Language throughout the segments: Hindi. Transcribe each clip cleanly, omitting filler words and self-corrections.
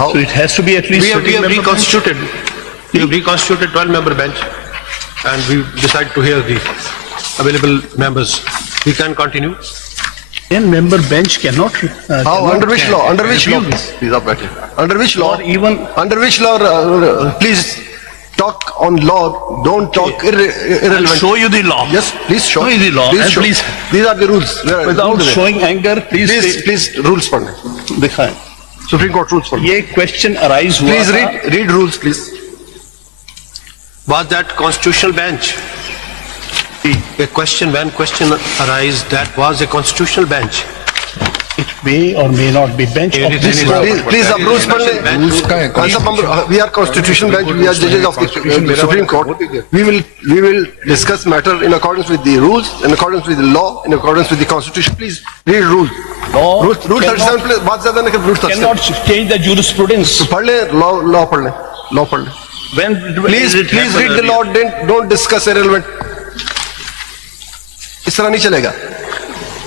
So it has to be at least. We have reconstituted. We have reconstituted 12-member bench, and we decided to hear the available members. We can continue. 10-member bench cannot. How? Under which law? Under which law? Please up at it. Under which law? Or even. Under which law? Please talk on law. Don't talk I'll irrelevant. show you the law. Yes, please show. Show you the law. Please And show. please, These are the rules. without showing anger, Please rules पढ़ने. दिखाएं. Supreme Court rules पढ़ने. ये question arise हुआ Please था. read rules, please. Was that constitutional bench? A question, when question arise, that was a constitutional bench. It may or may not be bench of this court. Please अब rules पढ़ने. Concept we are constitutional bench. We are judges of the Supreme Court. We will discuss matter in accordance with the rules, in accordance with the law, in accordance with the Constitution. Please read rules. Law Rule 37 cannot- please बात ज्यादा नहीं कर rule 37 Cannot change the jurisprudence. पढ़ ले law पढ़ ले When please did it please happen read the earlier? law, don't discuss irrelevant. इस तरह नहीं चलेगा.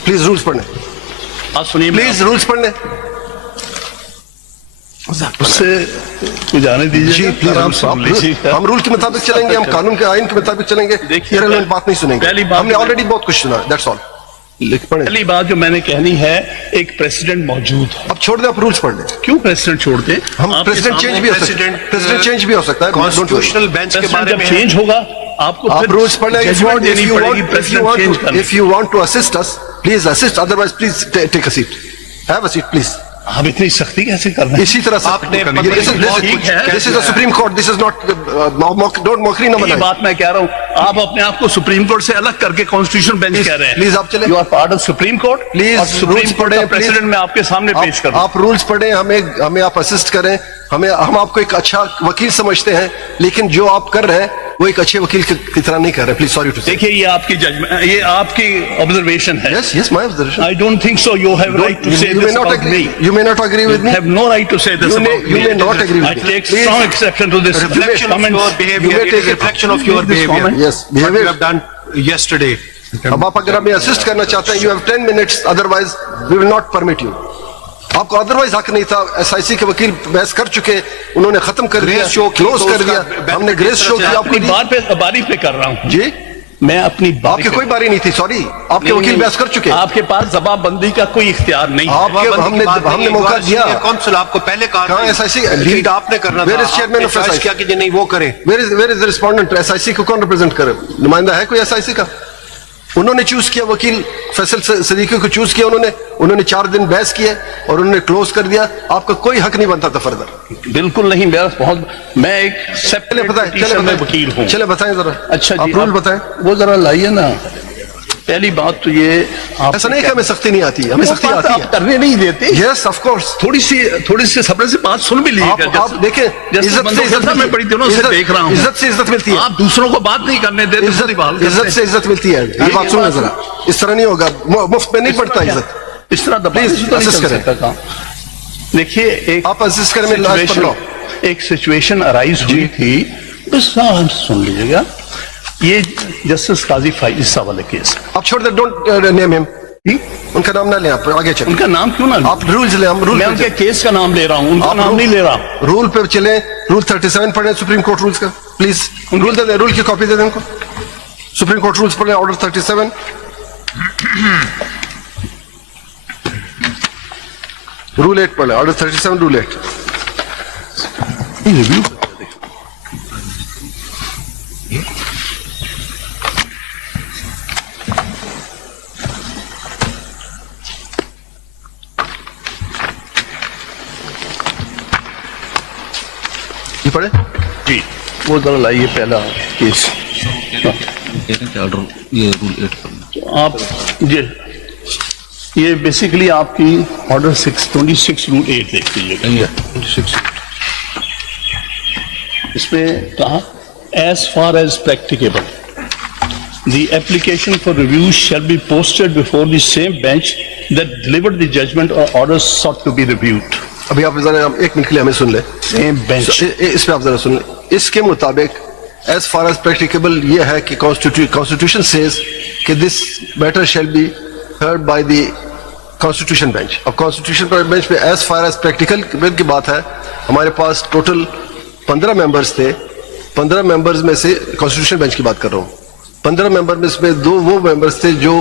Please rules पढ़ने. आप सुनिए. Please rules पढ़ने. उससे कुछ आने दीजिए. जी प्लीज हम रूल के मुताबिक चलेंगे, हम कानून के आइन के मुताबिक चलेंगे. देखिए, irrelevant बात नहीं सुनेंगे. पहली बात हमने ऑलरेडी बहुत कुछ सुना. That's all. पढ़े. पहली बात जो मैंने कहनी है, एक प्रेसिडेंट मौजूद है. अब छोड़ दे, आप रूल्स पढ़ ले. क्यों प्रेसिडेंट छोड़ दे? हम प्रेसिडेंट चेंज भी हो सकता है. प्रेसिडेंट चेंज भी हो सकता है. Constitutional bench के बारे जब में चेंज होगा आपको आप रूल्स पढ़ ले. जजमेंट देनी पड़ेगी प्रेसिडेंट चेंज करने. If you want to assist us, please assist. Otherwise, please take a seat. Have a seat, please. आप इतनी सख्ती कैसे कर रहे हैं? इसी तरह से आपने this is the Supreme Court. This is not don't mockery ना ये बनाए. बात मैं कह रहा हूँ, आप अपने आप को सुप्रीम कोर्ट से अलग करके कॉन्स्टिट्यूशन बेंच कह रहे हैं. please आप चले. You are part of supreme court. Please, और सुप्रीम rules कोर्ट का पढ़ें, प्रेसिडेंट please. मैं आपके सामने पेश कर रहा हूँ. आप रूल्स पढ़ें, हमें आप असिस्ट करें. हम आपको एक अच्छा वकील समझते हैं, लेकिन जो आप कर रहे हैं वो एक अच्छे वकील की तरह नहीं कर रहे. प्लीज सॉरी टू से. देखिए ये आपकी जजमेंट, ये आपकी ऑब्जर्वेशन है. Yes, my observation. I don't think so you have right to say You may this not about me. agree. You may not agree with me. Have no right to say this You may- about you me. may not agree with I me. take Please. strong exception to this. reflection of Comments. your behavior. You may It is take a it. reflection of your Read this behavior. comment. Yes, What behavior. you have done yesterday. अब आप अगर हमें असिस्ट करना चाहते हैं, you have 10 minutes. Otherwise, we will not permit you. आपको अदरवाइज हक नहीं था. एसआईसी के वकील बहस कर चुके, उन्होंने खत्म कर दिया, Grace show की, क्लोज तो कर उसका दिया. benefit हमने ग्रेस किस शो तरह किया. से आपको बारी पे कर रहा हूँ. जी मैं अपनी बारी आपकी पे- कोई बारी नहीं थी. सॉरी, आपके वकील बहस कर चुके. आपके पास जवाबबंदी का कोई इख्तियार नहीं है. हमने मौका दिया. काउंसिल आपको पहले कहा कहाँ SIC? लीड आपने करना Where था. is chairman of आपने choice SIC? किया कि नहीं वो करें. Where is the respondent? SIC को कौन रिप्रेजेंट करे? नुमाइंदा है कोई एसआईसी का? उन्होंने चूज किया, वकील फैसल सदीकी को चूज किया उन्होंने 4 दिन बहस किए और उन्होंने क्लोज कर दिया. आपका कोई हक नहीं बनता था फर्दर. बिल्कुल नहीं. मेरा बहुत, मैं एक सेपरेट पिटीशन में वकील हूँ. चले बताएं जरा. अच्छा आप जी, रूल बताएं. वो जरा लाइए ना. पहली बात तो ये आप ऐसा नहीं कि हमें सख्ती नहीं आती. हमें सख्ती आती है. करने नहीं देते. Yes of course. थोड़ी सी सब्र से बात सुन भी लीजिएगा. आप देखें, इज्जत से इज्जत, मैं बड़ी दिनों से देख रहा हूँ. इज्जत से इज्जत मिलती है. आप दूसरों को बात नहीं करने देते. इज्जत से इज्जत मिलती है. ये बात सुनो जरा. इस तरह नहीं होगा. मुफ्त में नहीं पड़ता इज्जत. इस तरह Please, assist करें. काम. देखिए एक आप असिस्ट करें. मैं पढ़ लो. एक सिचुएशन अराइज हुई थी, बस हम सुन लीजिएगा. ये जस्टिस काजी फाइज वाले केस. आप छोड़ दे. Don't name him. उनका नाम ना लें. आप आगे चलें. उनका नाम क्यों ना लें? आप रूल्स ले. हम रूल मैं उनके केस का नाम ले रहा हूँ, उनका नाम नहीं ले रहा. रूल पे चले. रूल 37 पढ़े सुप्रीम कोर्ट रूल्स का. प्लीज रूल दे दें. रूल की कॉपी दे दें उनको. सुप्रीम कोर्ट रूल्स पढ़े. ऑर्डर 37. रूल 8 पढ़े. Order 37 rule 8. रिव्यू ये पढ़े. जी, वो जरा लाइए पहला केस. ये रूल 8 आप ये बेसिकली आपकी ऑर्डर 26 रूल 8 देख लीजिएगा. इसमें कहा, as far as practicable the application for review shall be posted before the same bench that delivered the judgment or orders sought to be reviewed. अभी आप जरा 1 मिनट के लिए हमें सुन ले. Same bench. इस पे आप जरा सुन ले. इसके मुताबिक एज फार एज प्रैक्टिकेबल ये है कि कॉन्स्टिट्यूशन सेज कि this matter shall be heard by the constitution bench. अब कॉन्स्टिट्यूशन बेंच पे एज फार एज प्रैक्टिकल की बात है, हमारे पास टोटल 15 मेंबर्स थे। 15 मेंबर्स में से कॉन्स्टिट्यूशन बेंच की बात कर रहा हूँ, 15 मेंबर में से 2 वो मेंबर्स थे जो